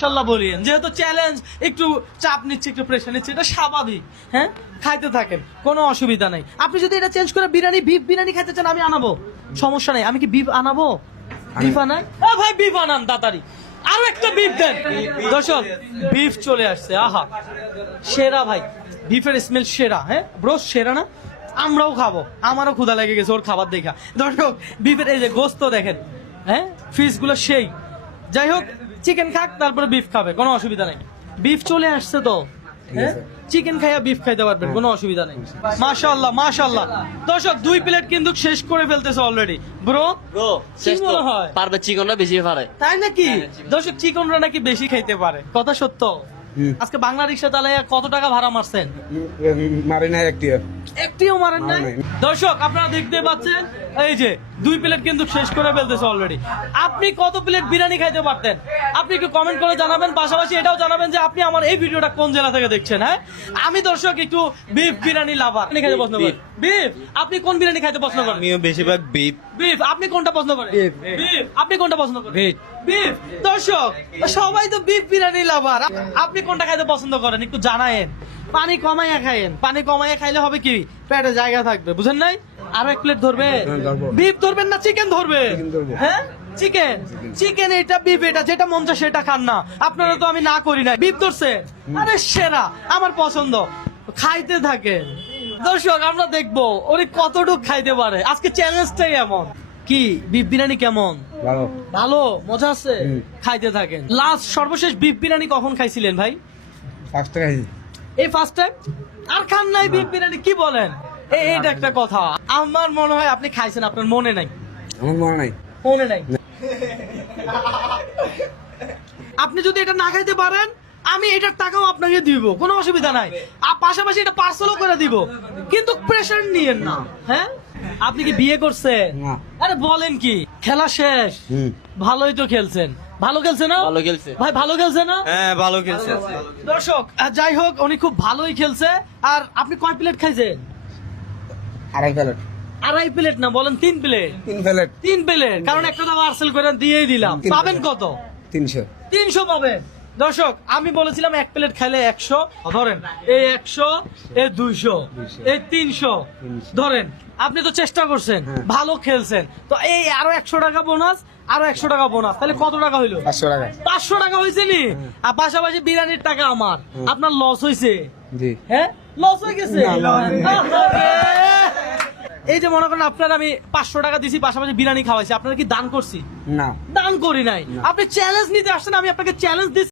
মাশাআল্লাহ বলিয়েন, যেহেতু চ্যালেঞ্জ, একটু চাপ নিচ্ছে, একটু প্রেশার নিচ্ছে, এটা স্বাভাবিক। হ্যাঁ, খাইতে থাকেন, কোনো অসুবিধা নাই। আপনি যদি এটা চেঞ্জ করে বিরিয়ানি, বিফ বিরিয়ানি খাইতে চান, আমি আনাবো, সমস্যা নাই। আমি কি বিফ আনাবো? বিফ আনাই? ও ভাই, বিফ আনান তাড়াতাড়ি, আরো একটা বিফ দেন। দর্শক, বিফ চলে আসছে, আহা সেরা ভাই, বিফের স্মেল সেরা। হ্যাঁ ব্রো, সেরা না? আমরাও খাবো, আমারও ক্ষুধা লেগে গেছে ওর খাবার দেখা। দর্শক, বিফের এই যে গোস্ত দেখেন, হ্যাঁ ফিস গুলো সেই। যাই হোক, চিকেন খাক, তারপরে বিফ খাবে, কোনো অসুবিধা নেই। বিফ চলে আসছে তো, হ্যাঁ চিকেন খাইয়া বিফ খাইতে পারবেন, কোনো অসুবিধা নেই। মাশাআল্লাহ মাশাআল্লাহ। দর্শক, 2 প্লেট কিন্তু শেষ করে ফেলতেছে অলরেডি। ব্রো কি মনে হয়? পারবে, চিকনটা বেশি পারে। তাই নাকি? দর্শক, চিকনরা নাকি বেশি খাইতে পারে, কথা সত্য? আজকে বাংলা রিক্সা চালায় কত টাকা ভাড়া মারছেন? মারি না একটিও মারেন নাই। দর্শক, আপনারা দেখতে পাচ্ছেন, এই যে 2 প্লেট কিন্তু শেষ করে ফেলতেছে অলরেডি। আপনি কত প্লেট বিরিয়ানি খাইতে পারতেন? আপনি একটু কমেন্ট করে জানাবেন, পাশাপাশি এটাও জানাবেন যে আপনি আমার এই ভিডিওটা কোন জেলা থেকে দেখছেন। হ্যাঁ, আমি দর্শক একটু বিফ বিরিয়ানি লাভার, খাইতে পছন্দ করেন। বিফ, আপনি কোন বিরিয়ানি খাইতে পছন্দ করেন? আমিও বেশিরভাগ বিফ। বিফ, আপনি কোনটা পছন্দ করেন? বিফ, আপনি কোনটা পছন্দ করেন? বিফ। দর্শক, সবাই তো বিফ বিরিয়ানি লাভার, আপনি কোনটা খাইতে পছন্দ করেন একটু জানায়েন। পানি কমাইয়া খাইয়েন, পানি কমাইয়া খাইলে হবে কি, পেটে জায়গা থাকবে, বুঝেন নাই? আরো 1 প্লেট ধরবে? বিফ ধরবেন না চিকেন ধরবে? হ্যাঁ চিকেন, চিকেন এটা, বিফ এটা, যেটা মন চায় সেটা খান না। আপনারা তো আমি না করি না, বিফ ধরছে, আরে সেরা, আমার পছন্দ, খাইতে থাকেন। দর্শক, আমরা দেখবো ওরে কতটুক খাইতে পারে। আজকে চ্যালেঞ্জটাই এমন। কি বিফ বিরিয়ানি কেমন? ভালো ভালো, মজা আছে, খাইতে থাকেন। লাস্ট সর্বশেষ বিফ বিরিয়ানি কখন খাইছিলেন ভাই? 5 টাকা এই ফার্স্ট টাইম? আর খান নাই বিফ বিরিয়ানি? কি বলেন? এইটা একটা কথা। আমার মনে হয় আপনি খাইছেন, আপনার মনে নাই। আমার মনে নাই। মনে নাই? আপনি যদি এটা না খাইতে পারেন, আমি এটার টাকাও আপনাকে দিব, কোনো অসুবিধা নাই। আর পাশাপাশি এটা পার্সেলও করে দিব, কিন্তু প্রেশার নিয়েন না। হ্যাঁ, আপনি কি বিয়ে করছেন? না। আরে বলেন কি, খেলা শেষ? ভালোই তো খেলছেন, ভালো খেলছে না? ভালো খেলছে ভাই, ভালো খেলছে না? হ্যাঁ, ভালো খেলছে। দর্শক, যাই হোক, উনি খুব ভালোই খেলছে। আর আপনি কয় প্লেট খাইছেন? 2.5 প্লেট। 2.5 প্লেট না, বলেন 3 প্লেট। 3 প্লেট। 3 প্লেট, কারণ একটা তো পার্সেল করে দিয়েই দিলাম। পাবেন কত? 300। 300 পাবেন। দর্শক, আমি বলেছিলাম 1 প্লেট খাইলে 100, ধরেন এই 100, এই 200, এই 300 ধরেন। আপনি তো চেষ্টা করছেন, ভালো খেলছেন, তো এই আরো 100 টাকা বোনাস, আরো 100 টাকা বোনাস, তাহলে কত টাকা হইলো? 500 টাকা। 500 টাকা হয়েছে নি? আর পাশাপাশি বিরিয়ানির টাকা আমার, আপনার লস হয়েছে? জি। হ্যাঁ, লস হয়ে গেছে। না। আহারে! এই যে মনে করেন আপনার আমি 500 টাকা দিছি, পাশাপাশি বিরিয়ানি খাওয়াইছি, আপনারা কি দান করছি? না। দান করি নাই। আপনি চ্যালেঞ্জ নিতে আসছেন, আমি আপনাকে চ্যালেঞ্জ দিচ্ছি।